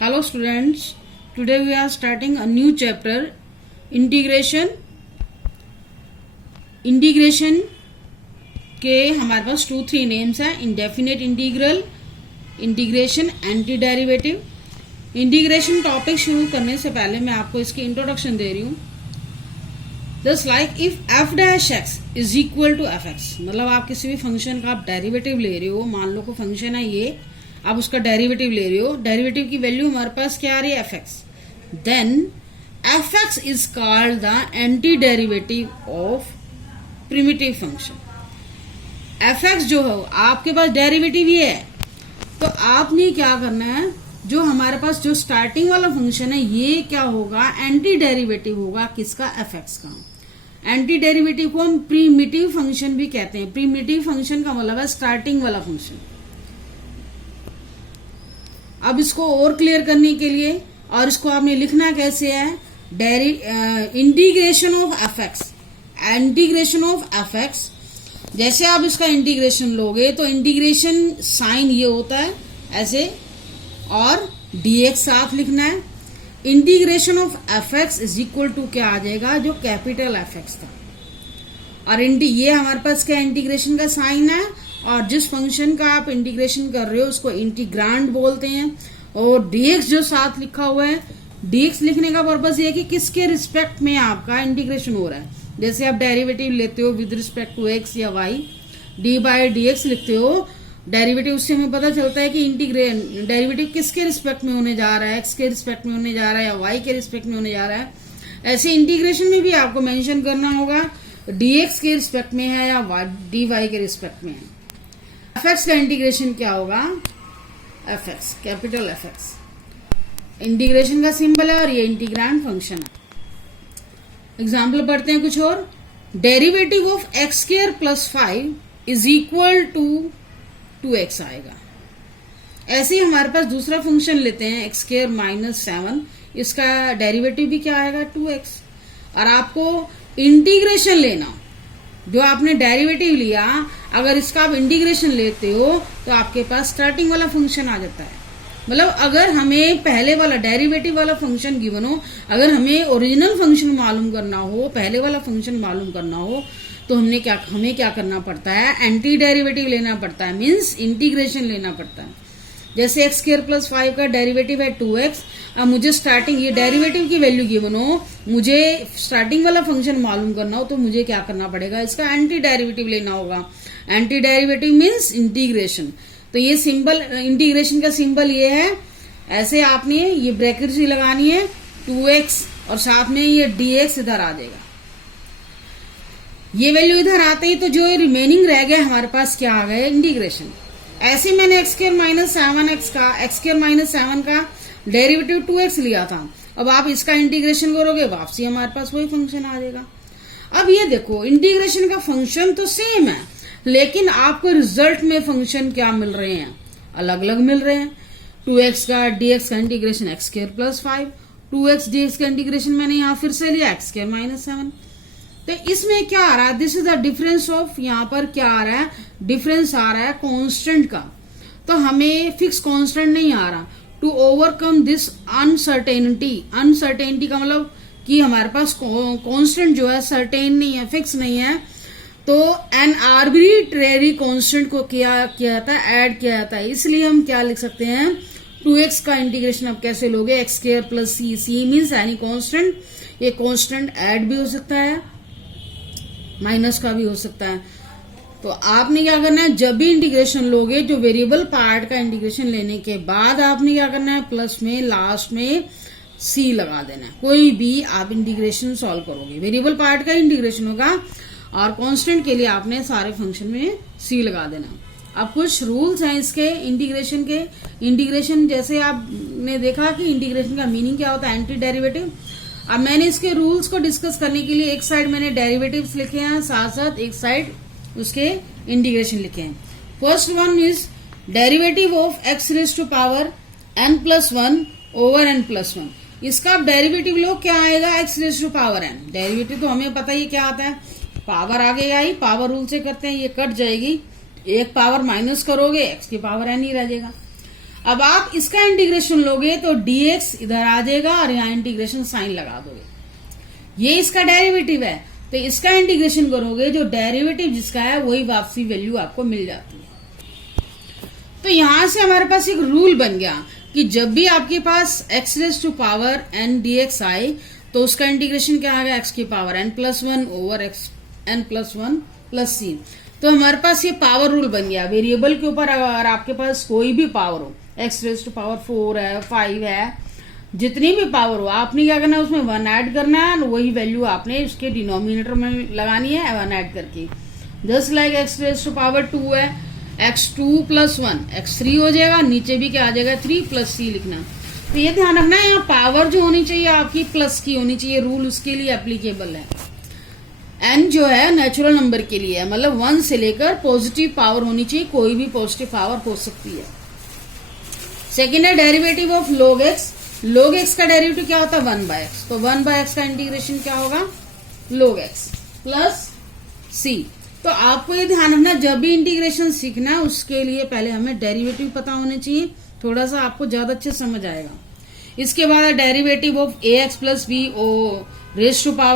Hello students, today we are starting a new chapter, integration. Integration के हमारे पास 2-3 names हैं, indefinite integral, integration, anti derivative. Integration topic शुरू करने से पहले मैं आपको इसकी इंट्रोडक्शन दे रही हूँ। Just like if f dash x is equal to f x, मतलब आप किसी भी फंक्शन का आप डेरिवेटिव ले रहे हो, मान लो को फंक्शन है ये, आप उसका डेरिवेटिव ले रहे हो, डेरिवेटिव की वैल्यू हमारे पास क्या आ रही है f x, then f x is called the anti derivative of primitive function. F x जो है आपके पास डेरिवेटिव ये है, तो आपने क्या करना है, जो हमारे पास जो स्टार्टिंग वाला फंक्शन है ये क्या होगा, एंटी डेरिवेटिव होगा किसका, एफ एक्स का। एंटी डेरिवेटिव को हम प्रिमिटिव फंक्शन भी कहते हैं। प्रिमिटिव फंक्शन का मतलब है स्टार्टिंग वाला फंक्शन। अब इसको और क्लियर करने के लिए, और इसको आपने लिखना कैसे है, integration of f x, integration of f x. जैसे आप इसका इंटीग्रेशन लोगे तो इंटीग्रेशन साइन ये होता है ऐसे, और dx साथ लिखना है। Integration of f x is equal to क्या आ जाएगा, जो कैपिटल एफ एक्स था, और ये हमारे पास क्या इंटीग्रेशन का साइन है, और जिस फंक्शन का आप इंटीग्रेशन कर रहे हो उसको इंटीग्रांड बोलते हैं। और dx जो साथ लिखा हुआ है, dx लिखने का पर्पज ये है कि किसके रिस्पेक्ट में आपका इंटीग्रेशन हो रहा है। जैसे आप डेरिवेटिव लेते हो विद रिस्पेक्ट टू x या y, D by D x लिखते हो डेरिवेटिव, उससे हमें पता चलता है कि डेरिवेटिव किसके रिस्पेक्ट में होने जा रहा है, x के रिस्पेक्ट में होने जा रहा है या y के रिस्पेक्ट में होने जा रहा है। ऐसे इंटीग्रेशन में भी आपको मेंशन करना होगा dx के रिस्पेक्ट में है या dy के रिस्पेक्ट में है। एफ एक्स का इंटीग्रेशन क्या होगा, F x, capital F x integration का सिंबल है, और ये इंटीग्रांड फंक्शन है। एग्जाम्पल पढ़ते हैं कुछ और। Derivative of x square plus 5 is equal to 2x आएगा। ऐसे ही हमारे पास दूसरा फंक्शन लेते हैं एक्स स्क्वायर माइनस 7, इसका डेरिवेटिव भी क्या आएगा 2x। और आपको इंटीग्रेशन लेना, जो आपने डेरिवेटिव लिया, अगर इसका आप इंटीग्रेशन लेते हो तो आपके पास स्टार्टिंग वाला फंक्शन आ जाता है। मतलब अगर हमें पहले वाला डेरिवेटिव वाला फंक्शन गिवन हो, अगर हमें ओरिजिनल फंक्शन मालूम करना हो, पहले वाला फंक्शन मालूम करना हो, तो हमें क्या करना पड़ता है, एंटी डेरिवेटिव लेना पड़ता है, मीन्स इंटीग्रेशन लेना पड़ता है। जैसे एक्स स्क्वायर प्लस 5 का डेरिवेटिव है 2x, अब मुझे स्टार्टिंग ये डेरिवेटिव की वैल्यू गिवन हो, मुझे स्टार्टिंग वाला फंक्शन मालूम करना हो, तो मुझे क्या करना पड़ेगा, इसका एंटी डेरिवेटिव लेना होगा। Anti derivative means integration. तो ये सिंबल, इंटीग्रेशन का सिंबल ये है, ऐसे आपने ये ब्रैकेट सी लगानी है 2x, और साथ में ये dx इधर आ जाएगा। ये वैल्यू इधर आते ही तो जो रिमेनिंग रह गया हमारे पास क्या आ गया, इंटीग्रेशन। ऐसे मैंने एक्स स्क्वायर माइनस 7 का डेरिवेटिव 2x लिया था, अब आप इसका इंटीग्रेशन करोगे, वापसी हमारे पास वही फंक्शन आ जाएगा। अब ये देखो, इंटीग्रेशन का फंक्शन तो सेम है, लेकिन आपको रिजल्ट में फंक्शन क्या मिल रहे हैं, अलग अलग मिल रहे हैं। 2x का dx का integration x square plus 5, 2x dx का इंटीग्रेशन मैंने यहाँ फिर से लिया एक्स स्क्वायर माइनस 7। तो इसमें क्या आ रहा है, this is the difference of, यहाँ पर क्या आ रहा है, डिफरेंस आ रहा है कांस्टेंट का। तो हमें फिक्स कांस्टेंट नहीं आ रहा। To overcome this uncertainty, uncertainty का मतलब कि हमारे पास कांस्टेंट जो है सर्टेन नहीं है, फिक्स नहीं है, तो एन आर्बिट्रेरी कांस्टेंट को क्या किया जाता है, ऐड किया जाता है। इसलिए हम क्या लिख सकते हैं, 2x का इंटीग्रेशन अब कैसे लोगे, x square plus c means any constant, ये कांस्टेंट ऐड भी हो सकता है, माइनस का भी हो सकता है। तो आपने क्या करना है, जब भी इंटीग्रेशन लोगे, जो वेरिएबल पार्ट का इंटीग्रेशन लेने के बाद आपने क्या करना है, प्लस में लास्ट में सी लगा देना है। कोई भी आप इंटीग्रेशन सॉल्व करोगे, वेरिएबल पार्ट का इंटीग्रेशन होगा, और कांस्टेंट के लिए आपने सारे फंक्शन में सी लगा देना। अब कुछ रूल्स हैं इसके इंटीग्रेशन के। इंटीग्रेशन जैसे आपने देखा कि इंटीग्रेशन का मीनिंग क्या होता है, एंटी डेरिवेटिव। अब मैंने इसके रूल्स को डिस्कस करने के लिए एक साइड मैंने डेरिवेटिव्स लिखे हैं, साथ साथ एक साइड उसके इंटीग्रेशन लिखे हैं। First one is derivative of x raise to power n+1 over n+1। इसका डेरिवेटिव लो, क्या आएगा, x raise to power n। Derivative तो हमें पता ही क्या आता है, पावर आगे आई, पावर रूल से करते हैं, ये कट जाएगी, एक पावर माइनस करोगे एक्स की पावर n ही रह जाएगा। अब आप इसका इंटीग्रेशन लोगे तो dx इधर आ जाएगा और यहाँ इंटीग्रेशन साइन लगा दोगे। ये इसका डेरिवेटिव है, तो इसका इंटीग्रेशन करोगे, जो डेरिवेटिव जिसका है वही वापसी वैल्यू आपको मिल जाती है। तो यहां से हमारे पास एक रूल बन गया कि जब भी आपके पास x⁻n dx आए तो उसका इंटीग्रेशन क्या आ गया, x की power n+1 over x n+1 plus c। तो हमारे पास ये पावर रूल बन गया। वेरिएबल के ऊपर अगर आपके पास कोई भी पावर हो, x⁻4 है, 5 है, जितनी भी पावर हो, आपने क्या करना है, उसमें 1 ऐड करना है और वही वैल्यू आपने उसके डिनोमिनेटर में लगानी है 1 ऐड करके। जस्ट लाइक x⁻2 है, x2 + 1 x3 हो जाएगा, नीचे भी क्या आ जाएगा 3 + c लिखना। तो ये ध्यान रखना है, यहाँ पावर जो होनी चाहिए आपकी प्लस की होनी चाहिए, रूल उसके लिए एप्लीकेबल है। n जो है नेचुरल नंबर के लिए है, मतलब 1 से लेकर पॉजिटिव पावर होनी चाहिए, कोई भी पॉजिटिव पावर हो सकती है। सेकेंड है derivative of log x। log x का डेरिवेटिव क्या होता है 1/x, तो 1/x का इंटीग्रेशन क्या होगा log x प्लस c। तो आपको ये ध्यान रखना, जब भी इंटीग्रेशन सीखना है उसके लिए पहले हमें डेरिवेटिव पता होने चाहिए, थोड़ा सा आपको ज्यादा अच्छे समझ आएगा। इसके बाद derivative of ax plus b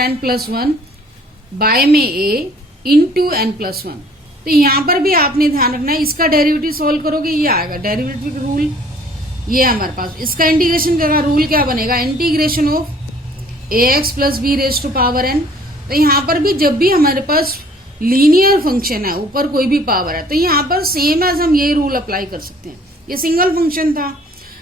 n+1 by में a इंटू n+1। तो यहां पर भी आपने ध्यान रखना है, इसका डेरिवेटिव सोल्व करोगे ये आएगा डेरिवेटिव रूल, ये हमारे पास। इसका इंटीग्रेशन का रूल क्या बनेगा, integration of ax plus b n। तो यहां पर भी जब भी हमारे पास लीनियर फंक्शन है, ऊपर कोई भी पावर है, तो यहाँ पर सेम एज हम ये रूल अप्लाई कर सकते हैं। ये सिंगल फंक्शन था,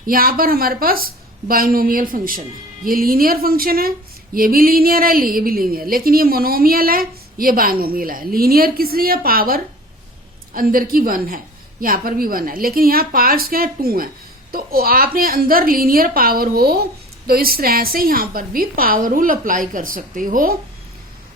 यहाँ पर हमारे पास बाइनोमियल फंक्शन है। ये लीनियर फंक्शन है, ये भी लीनियर है, ये भी लीनियर, लेकिन ये मोनोमियल है, ये बाइनोमियल है। लीनियर किस लिए, पावर अंदर की 1 है, यहाँ पर भी 1 है, लेकिन यहाँ पार्ट्स क्या है 2 है। तो आपने अंदर लीनियर पावर हो तो इस तरह से यहाँ पर भी पावर रूल अप्लाई कर सकते हो,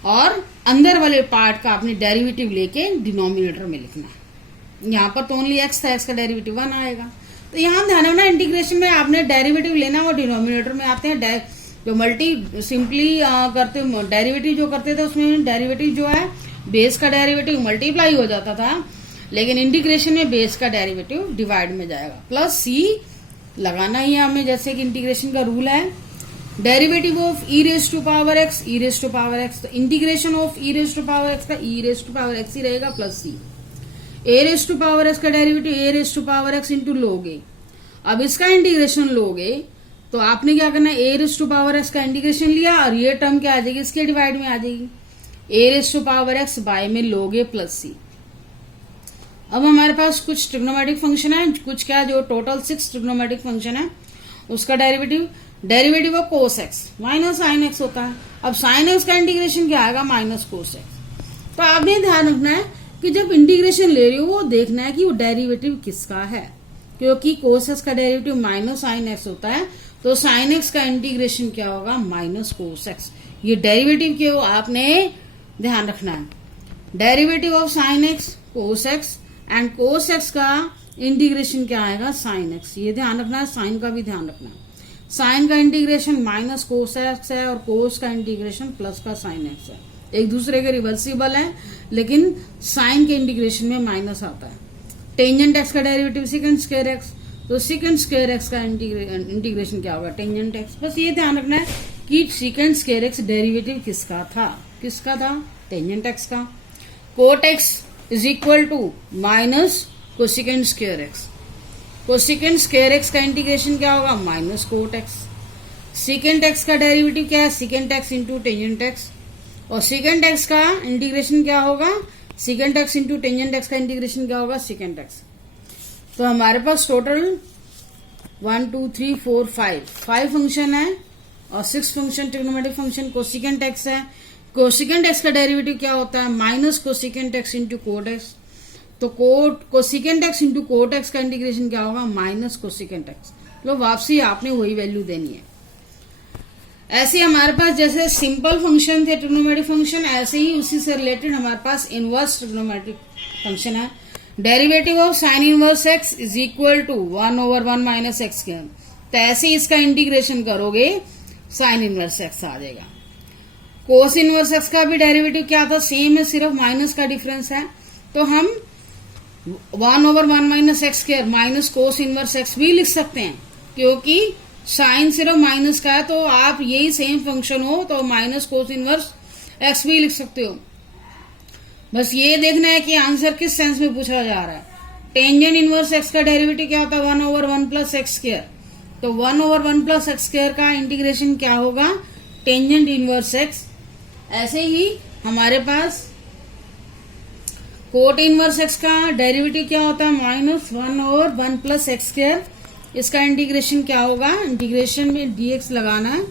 और अंदर वाले पार्ट का आपने डेरिवेटिव लेके डिनोमिनेटर में लिखना है। यहाँ पर तो ओनली x था, x का डेरिवेटिव 1 आएगा। तो यहाँ ध्यान रखना, इंटीग्रेशन में आपने डेरिवेटिव लेना वो डिनोमिनेटर में आते हैं। जो मल्टी सिंपली करते डेरिवेटिव जो करते थे उसमें डेरिवेटिव जो है बेस का डेरिवेटिव मल्टीप्लाई हो जाता था, लेकिन इंटीग्रेशन में बेस का डेरिवेटिव डिवाइड में जाएगा। प्लस c लगाना ही है हमें, जैसे कि इंटीग्रेशन का रूल है डेरिवेटिव ऑफ e⁻x। तो इंटीग्रेशन ऑफ e⁻x का e⁻x ही रहेगा प्लस c। a⁻x का डेरिवेटिव a⁻x इंटू लोगे। अब इसका इंटीग्रेशन लोगे तो आपने क्या करना है, a⁻x का इंटीग्रेशन लिया और ये टर्म क्या आ जाएगी, इसके डिवाइड में आ जाएगी, a⁻x बाय में लोगे प्लस c। अब हमारे पास कुछ ट्रिग्नोमेट्रिक फंक्शन है, कुछ क्या जो टोटल 6 ट्रिग्नोमेट्रिक फंक्शन है, उसका derivative of cos x minus sin x होता है। अब sin x का इंटीग्रेशन क्या आएगा, माइनस cos x। तो आपने ध्यान रखना है कि जब इंटीग्रेशन ले रही हो वो देखना है कि वो डेरिवेटिव किसका है, क्योंकि cos x का डेरिवेटिव माइनस sin x होता है, तो sin x का इंटीग्रेशन क्या होगा, माइनस cos x। ये डेरिवेटिव के आपने ध्यान रखना है, derivative of sin x cos x and cos x का इंटीग्रेशन क्या आएगा, sin x। ये ध्यान रखना है, साइन का भी ध्यान रखना है। साइन का इंटीग्रेशन माइनस cos x है और cos का इंटीग्रेशन प्लस का sin x है, एक दूसरे के रिवर्सिबल है, लेकिन साइन के इंटीग्रेशन में माइनस आता है। टेंजेंट x का डेरिवेटिव सेकंड स्क्वायर x, तो सेकंड स्क्वायर x का इंटीग्रेशन क्या होगा, टेंजेंट x। बस ये ध्यान रखना है कि सेकंड स्क्वायर x डेरिवेटिव किसका था, टेंजेंट x का। Cot x is equal to minus cosecant square x। Cosecant square x का इंटीग्रेशन क्या होगा, minus cot x। Secant x का डेरिवेटिव क्या है, secant x into tangent x, और सेकेंड x का इंटीग्रेशन क्या होगा, secant x into tangent x का इंटीग्रेशन क्या होगा, सेकेंड x। तो हमारे पास टोटल 1 2 3 4 5 फंक्शन है और 6 function trigonometric function. Cosecant x है, कोसेकेंड x का डेरिवेटिव क्या होता है, minus cosecant x into coat x। तो cosecant x into coat x का इंटीग्रेशन क्या होगा, माइनस कोसेकेंड x। तो वापसी आपने वही वैल्यू देनी है। ऐसे हमारे पास जैसे सिंपल फंक्शन थे ट्रिग्नोमेट्रिक फंक्शन, ऐसे ही उसी से रिलेटेड हमारे पास इनवर्स ट्रिग्नोमेट्रिक फंक्शन है। Derivative of sine inverse x is equal to 1/1 minus x के। तो ऐसे इसका इंटीग्रेशन करोगे साइन इनवर्स x आ जाएगा। कोस इनवर्स x का भी डेरिवेटिव क्या था, सेम है, सिर्फ माइनस का डिफरेंस है। तो हम 1/1 minus x square minus cos inverse x भी लिख सकते हैं, क्योंकि साइन सिर्फ माइनस का है, तो आप यही सेम फंक्शन हो तो माइनस कोस इनवर्स एक्स भी लिख सकते हो। बस ये देखना है कि आंसर किस सेंस में पूछा जा रहा है। टेंजेंट इनवर्स एक्स का डेरिवेटिव क्या होता है? 1/1 प्लस एक्स स्क्वायर। तो 1/1 प्लस एक्स स्क्वायर का इंटीग्रेशन क्या होगा? Tangent inverse x. ऐसे ही हमारे पास कोट इनवर्स एक्स का डेरिवेटिव क्या होता है? -1/1 प्लस एक्स स्क्वायर। इसका इंटीग्रेशन क्या होगा? इंटीग्रेशन में dx लगाना है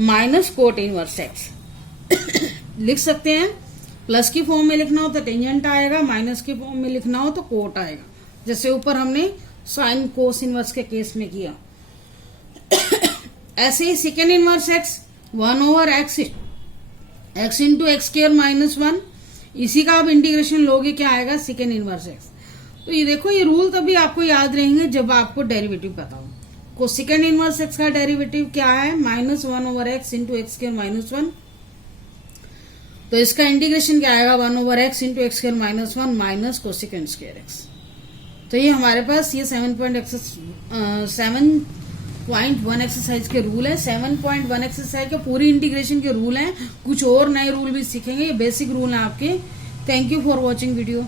माइनस कोट इनवर्स एक्स लिख सकते हैं। प्लस की फॉर्म में लिखना हो तो टेंजेंट आएगा, माइनस की फॉर्म में लिखना हो तो कोट आएगा, जैसे ऊपर हमने साइन कोस इनवर्स के केस में किया। ऐसे ही second inverse x 1/x into x square -1, इसी का आप इंटीग्रेशन लोगे, क्या आएगा? Second inverse x. तो ये देखो, ये रूल तभी आपको याद रहेंगे जब आपको डेरिवेटिव पता हो। को सेकेंड इनवर्स एक्स का डेरिवेटिव क्या है? -1/x into x square -1। तो इसका इंटीग्रेशन क्या आएगा? 1/x into x square -1 minus cosecant square x. तो ये हमारे पास ये 7.1 एक्सरसाइज के रूल है। 7.1 एक्सरसाइज के पूरी इंटीग्रेशन के रूल हैं। कुछ और नए रूल भी सीखेंगे, ये बेसिक रूल हैं आपके। Thank you for watching video.